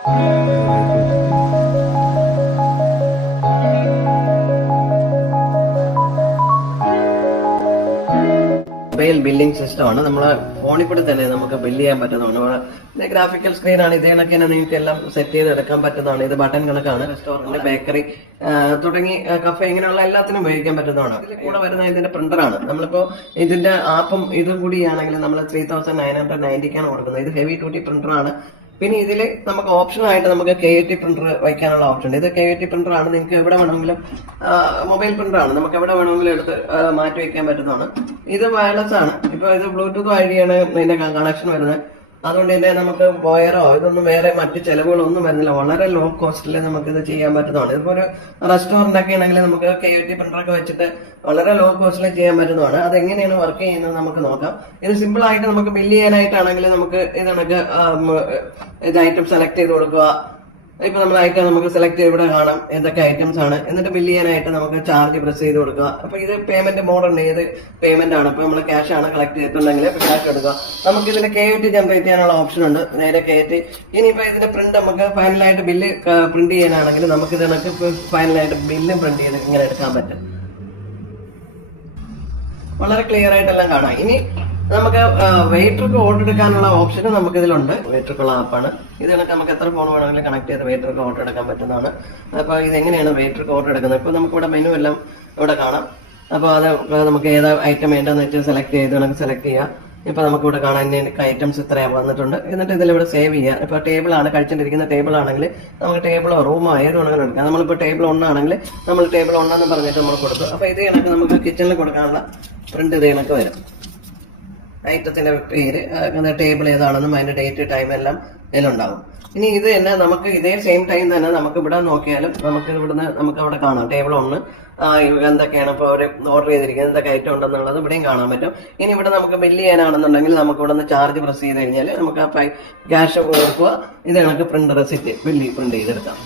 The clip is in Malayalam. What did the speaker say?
മൊബൈൽ ബില്ലിംഗ് സിസ്റ്റം ആണ്. നമ്മളെ ഫോണിൽ കൂടി തന്നെ നമുക്ക് ബില്ല് ചെയ്യാൻ പറ്റുന്നതാണ്. ഇത് ഗ്രാഫിക്കൽ സ്ക്രീൻ ആണ്. ഇതേ കണക്ക് തന്നെ നിങ്ങൾക്ക് എല്ലാം സെറ്റ് ചെയ്ത് എടുക്കാൻ പറ്റുന്നതാണ്. ഇത് ബട്ടൺ കണക്കാണ്. റെസ്റ്റോറന്റ്, ബേക്കറി തുടങ്ങി കഫേ ഇങ്ങനെയുള്ള എല്ലാത്തിനും ഉപയോഗിക്കാൻ പറ്റുന്നതാണ്. ഇതിൽ കൂടെ വരുന്ന ഇതിന്റെ പ്രിന്ററാണ്. നമ്മളിപ്പോ ഇതിന്റെ ആപ്പും ഇതും കൂടിയാണെങ്കിൽ നമ്മൾ 3990 കൊടുക്കുന്നത്. ഇത് ഹെവി ഡ്യൂട്ടി പ്രിന്റർ ആണ്. പിന്നെ ഇതിൽ നമുക്ക് ഓപ്ഷൻ ആയിട്ട് നമുക്ക് KAT പ്രിന്റർ വയ്ക്കാനുള്ള ഓപ്ഷൻ ഉണ്ട്. ഇത് KAT പ്രിന്റർ ആണ്. നിങ്ങൾക്ക് എവിടെ വേണമെങ്കിലും മൊബൈൽ പ്രിന്റർ ആണ്. നമുക്ക് എവിടെ വേണമെങ്കിലും എടുത്ത് മാറ്റി വയ്ക്കാൻ പറ്റുന്നതാണ്. ഇത് വയർലെസ് ആണ്. ഇപ്പൊ ഇത് ബ്ലൂടൂത്ത് വഴിയാണ് ഇതിന്റെ കണക്ഷൻ വരുന്നത്. അതുകൊണ്ട് തന്നെ നമുക്ക് വയറോ ഇതൊന്നും വേറെ മറ്റു ചെലവുകളൊന്നും വരുന്നില്ല. വളരെ ലോ കോസ്റ്റിൽ നമുക്ക് ഇത് ചെയ്യാൻ പറ്റുന്നതാണ്. ഇതിപ്പോ ഒരു റെസ്റ്റോറന്റ് ഒക്കെ ആണെങ്കിൽ നമുക്ക് KAT പ്രിന്റർ ഒക്കെ വെച്ചിട്ട് വളരെ ലോ കോസ്റ്റിൽ ചെയ്യാൻ പറ്റുന്നതാണ്. അതെങ്ങനെയാണ് വർക്ക് ചെയ്യുന്നത് നമുക്ക് നോക്കാം. ഇത് സിമ്പിൾ ആയിട്ട് നമുക്ക് ബില്ല് ചെയ്യാനായിട്ടാണെങ്കിൽ നമുക്ക് ഇതൊക്കെ ഇത് ഐറ്റം സെലക്ട് ചെയ്ത് കൊടുക്കുക. ഇപ്പൊ നമ്മൾ ഐറ്റം നമുക്ക് സെലക്ട് ചെയ്ത് ഇവിടെ കാണാം എന്തൊക്കെ ഐറ്റംസ് ആണ്. എന്നിട്ട് ബില്ല് ചെയ്യാനായിട്ട് നമുക്ക് ചാർജ് പ്രസ് ചെയ്ത് കൊടുക്കുക. അപ്പൊ ഇത് പേയ്മെന്റ് മോഡുണ്ട്. ഏത് പേയ്മെന്റ് ആണ്. ഇപ്പൊ നമ്മൾ ക്യാഷ് ആണ് കളക്ട് ചെയ്തിട്ടുണ്ടെങ്കിൽ ക്യാഷ് എടുക്കുക. നമുക്ക് ഇതിന്റെ KAT ജനറേറ്റ് ചെയ്യാനുള്ള ഓപ്ഷൻ ഉണ്ട്. നേരെ KAT. ഇനിയിപ്പോ ഇതിന്റെ പ്രിന്റ് നമുക്ക് ഫൈനലായിട്ട് ബില്ല് പ്രിന്റ് ചെയ്യാനാണെങ്കിൽ നമുക്ക് ഇതിനൊക്കെ ഫൈനലായിട്ട് ബില്ല് പ്രിന്റ് ചെയ്ത് ഇങ്ങനെ എടുക്കാൻ പറ്റും. വളരെ ക്ലിയർ ആയിട്ടെല്ലാം കാണാം. ഇനി നമുക്ക് വെയിറ്റർക്ക് ഓർഡർ എടുക്കാനുള്ള ഓപ്ഷൻ നമുക്ക് ഇതിലുണ്ട്. വെയിറ്റർക്കുള്ള ആപ്പാണ് ഇത്. നമുക്ക് എത്ര ഫോൺ വേണമെങ്കിലും കണക്ട് ചെയ്ത് വെയിറ്റർക്ക് ഓർഡർ എടുക്കാൻ പറ്റുന്നതാണ്. അപ്പൊ ഇത് എങ്ങനെയാണ് വെയിറ്റർക്ക് ഓർഡർ എടുക്കുന്നത്? ഇപ്പൊ നമുക്ക് ഇവിടെ മെനു എല്ലാം ഇവിടെ കാണാം. അപ്പൊ അത് നമുക്ക് ഏതാ ഐറ്റം വേണ്ടെന്ന് വെച്ചാൽ സെലക്ട് ചെയ്ത് നമുക്ക് സെലക്ട് ചെയ്യാം. ഇപ്പൊ നമുക്ക് ഇവിടെ കാണാൻ ഐറ്റംസ് ഇത്രയാണ് വന്നിട്ടുണ്ട്. എന്നിട്ട് ഇതിലിവിടെ സേവ് ചെയ്യാം. ഇപ്പൊ ടേബിൾ ആണ്, കഴിച്ചിട്ടിരിക്കുന്ന ടേബിൾ ആണെങ്കിൽ നമുക്ക് ടേബിളോ റൂമോ ഏത് വേണമെങ്കിലും എടുക്കാം. നമ്മളിപ്പോ ടേബിൾ 1 ആണെങ്കിൽ നമ്മൾ ടേബിൾ 1 എന്ന് പറഞ്ഞിട്ട് നമ്മൾ കൊടുക്കും. അപ്പൊ ഇത് കണക്ക് നമുക്ക് കിച്ചണിൽ കൊടുക്കാനുള്ള പ്രിന്റ് ഇത് കണക്ക് വരും. ഐറ്റത്തിന്റെ പേര്, ടേബിൾ ഏതാണെന്നും അതിന്റെ ഡേറ്റ് ടൈം എല്ലാം ഇതിലുണ്ടാവും. ഇനി ഇത് തന്നെ നമുക്ക് ഇതേ സെയിം ടൈം തന്നെ നമുക്ക് ഇവിടെ നോക്കിയാലും നമുക്ക് ഇവിടുന്ന് നമുക്ക് അവിടെ കാണാം ടേബിൾ 1 എന്തൊക്കെയാണ് ഇപ്പോൾ അവർ ഓർഡർ ചെയ്തിരിക്കുന്നത്, എന്തൊക്കെ ഐറ്റം ഉണ്ടെന്നുള്ളത് ഇവിടെയും കാണാൻ പറ്റും. ഇനി ഇവിടെ നമുക്ക് ബില്ല് ചെയ്യാനാണെന്നുണ്ടെങ്കിൽ നമുക്ക് ഇവിടെ നിന്ന് ചാർജ് പ്രസ് ചെയ്ത് കഴിഞ്ഞാൽ നമുക്ക് ആ ക്യാഷ് കൊടുക്കുക. ഇത് കണക്ക് പ്രിന്റ് റെസിറ്റ് ബില്ല് പ്രിന്റ് ചെയ്തെടുക്കാം.